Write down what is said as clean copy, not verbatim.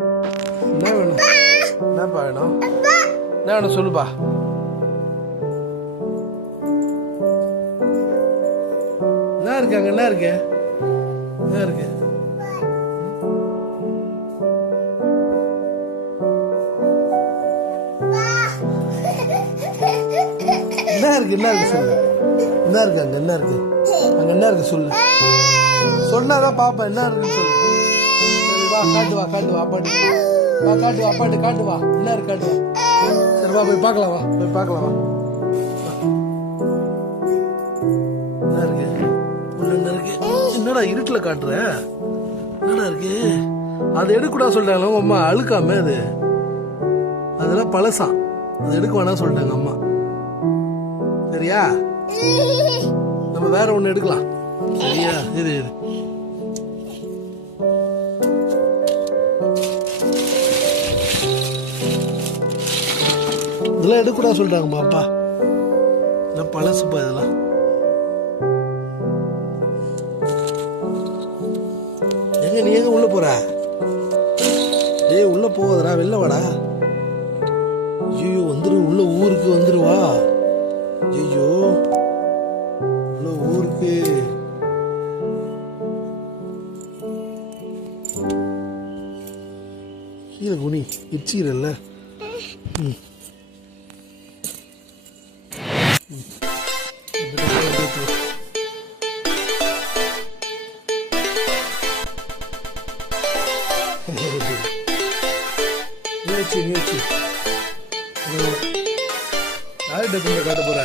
என்ன வேணும்? என்னப்பா வேணும்? என்ன வேணும் சொல்லுப்பா. என்ன இருக்கு அங்க? என்ன இருக்கு? என்ன இருக்கு? என்ன இருக்கு? என்ன இருக்கு சொல்லு. என்ன இருக்கு அங்க? என்ன இருக்கு அங்க? என்ன இருக்கு சொல்லு. சொன்னாதான் பாப்பா என்ன இருக்குன்னு சொல்லு. சரி வா, காட்டு வா, காட்டு வா அப்பாட்டு. வா காட்டு வா அப்பாட்டு, காட்டு வா. என்ன இருக்கு காட்டு வா. சரி வா போய் பார்க்கலாம், வா போய் பார்க்கலாம் வா. என்ன இருக்கு? என்ன இருக்கு? என்னடா இருட்டுல காட்டுற? என்னடா இருக்கு? அதை எடுக்கூடா சொல்லிட்டாங்களா உங்க அம்மா? அழுக்காம அது அதெல்லாம் பழசாம், அதை எடுக்க வேணாம் சொல்லிட்டாங்க அம்மா. சரியா, நம்ம வேற ஒண்ணு எடுக்கலாம். சரியா, இரு இரு. இதெல்லாம் எடுக்கூடா சொல்லிட்டாங்கம்மா அப்பா. இதெல்லாம் பழசுப்பா இதெல்லாம். எங்க நீ எங்க உள்ள போற? டேய் உள்ள போவதடா, வெளில வாடா. ஐயோ வந்துரு, உள்ள ஊருக்கு வந்துருவா. ஐயோ உள்ள ஊருக்கு. கீழே குனி, இச்சிக்கிறல்ல. நீச்சு நீச்சு யார்கிட்ட திரும்ப காட்ட போற?